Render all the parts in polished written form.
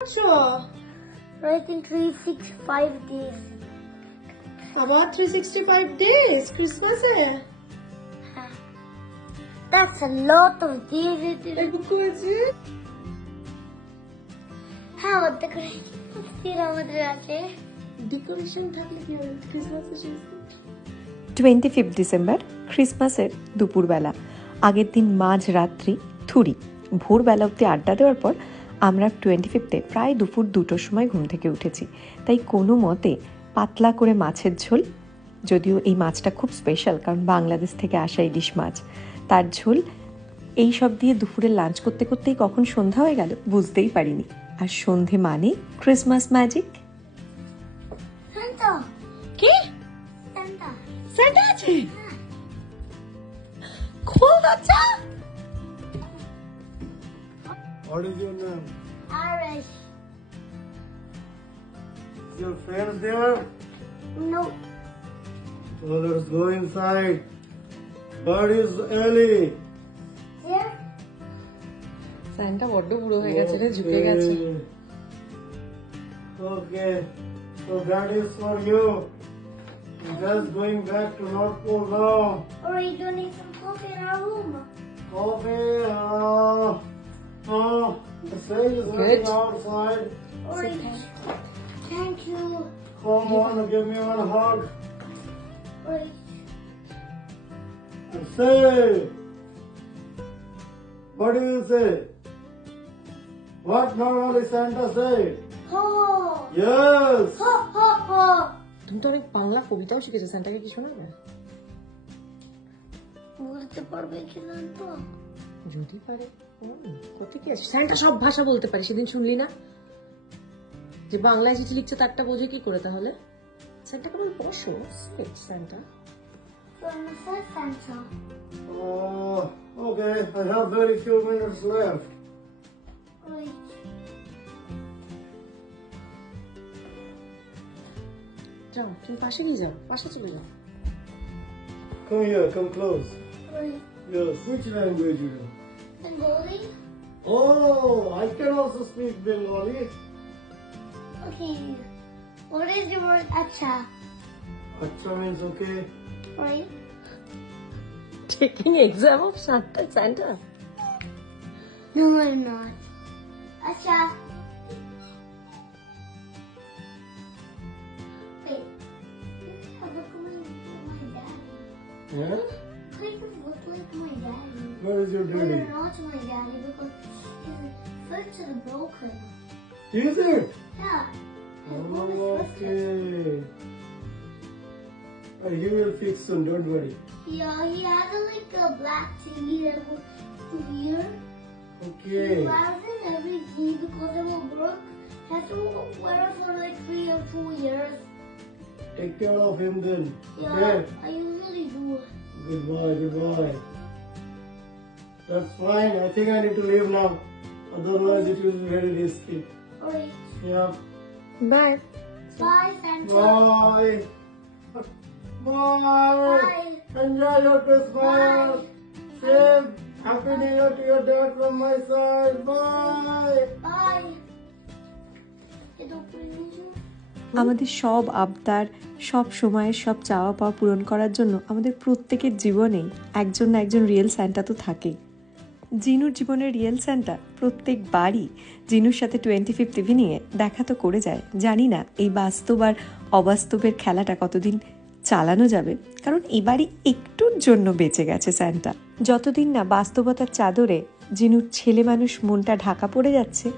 Sure. I think 365 days. About 365 days. Christmas hai. That's a lot of days. How about the Decoration থাকলে কি হবে? Christmas এর 25 ডিসেম্বর ক্রিসমাসের দুপুরবেলা, আগের দিন মাঝরাত্রি থুরি ভোরবেলা অব্দি আড্ডা দেওয়ার পর আমরা 25-তে প্রায় দুপুর 2টোর সময় ঘুম থেকে উঠেছি। তাই কোনো মতে পাতলা করে মাছের ঝোল, যদিও এই মাছটা খুব স্পেশাল কারণ বাংলাদেশ থেকে আসা ইলিশ মাছ, তার ঝোল এই সব দিয়ে দুপুরে লাঞ্চ করতে করতেই কখন সন্ধ্যা হয়ে গেল বুঝতেই পারিনি। আর সন্ধে মানে ক্রিসমাস ম্যাজিক। Santa. কি? Santa. Santa আছে? খোল দরজা। What is your name? Irish. Is your friends there? No. So let's go inside. Where is Ellie? Here. Santa বড্ড বুড়ো হয়ে গেছে রে, ঝুঁকে গেছে। Okay. So that is for you. Just going back to North Pole now. Or are you gonna need some coffee in our room? Coffee. The sun is waiting outside. Or thank you. Come on, give me one hug. Or Say. What do you say? What normally Santa say? ho. Yes. Ho ho ho. তুমি তো অনেক বাংলা কবিতাও শিখেছো, সান্টাকে কি শোনাবে? বলতে পারবে কি না তো? যদি পারে। কত কি আছে? সান্টা সব ভাষা বলতে পারে, সেদিন শুনলি না? যে বাংলায় চিঠি লিখছে তারটা বোঝে কি করে তাহলে? সান্টা কেমন বসো? Santa. Santa. Okay. I have very few minutes left. Wait. যাও, তুমি পাশে নিয়ে যাও, পাশে চলে যাও। Come here. Come close. Wait. Yes. Which language you do? Bengali? Oh, I can also speak Bengali. Okay. What is the word acha? Acha means okay. Right? Taking exam of Santa. No, I'm not. Acha. Wait. Look like my daddy. Yeah? Please look like my daddy. Where is your But daddy? you're not my daddy because his foot is broken. Is it? Yeah. His bone is twisted. Okay. He will fix soon. Don't worry. Yeah, he has like a black TV that goes to here. Okay. He wears it every day because it will broke. Has to wear it for like 3 or 2 years. Take care of him then. Yeah, Okay. I usually do. Goodbye. Goodbye. That's fine. I think I need to leave now. Otherwise, it will be very risky. Alright. Yeah. Bye. Bye, Santa. Bye. Bye. Bye. Enjoy your Christmas. Same. Happy New Year to your dad from my side. Bye. Bye. It open you. আমাদের সব আবদার, সব সময়ের সব চাওয়া পাওয়া পূরণ করার জন্য আমাদের প্রত্যেকের জীবনেই একজন না একজন রিয়েল স্যান্টা তো থাকেই। জিনুর জীবনের রিয়েল স্যান্টা প্রত্যেকবারই জিনুর সাথে 25th ইভিনিংয়ে দেখা তো করে যায়। জানি না এই বাস্তব আর অবাস্তবের খেলাটা কতদিন চালানো যাবে, কারণ এবারই একটুর জন্য বেঁচে গেছে স্যান্টা। যতদিন না বাস্তবতার চাদরে জিনুর ছেলে মানুষ মনটা ঢাকা পড়ে যাচ্ছে,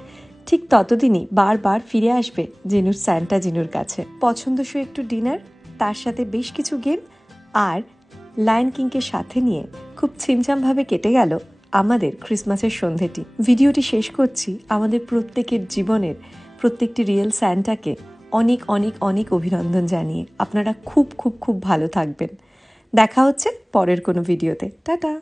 ঠিক ততদিনই বারবার ফিরে আসবে জিনুর স্যান্টা জিনুর কাছে। পছন্দসই একটু ডিনার, তার সাথে বেশ কিছু গেম আর লায়ন কিংকে সাথে নিয়ে খুব ছিমছামভাবে কেটে গেল আমাদের ক্রিসমাসের সন্ধেটি। ভিডিওটি শেষ করছি আমাদের প্রত্যেকের জীবনের প্রত্যেকটি রিয়েল স্যান্টাকে অনেক অনেক অনেক অভিনন্দন জানিয়ে। আপনারা খুব খুব খুব ভালো থাকবেন। দেখা হচ্ছে পরের কোনো ভিডিওতে। টাটা।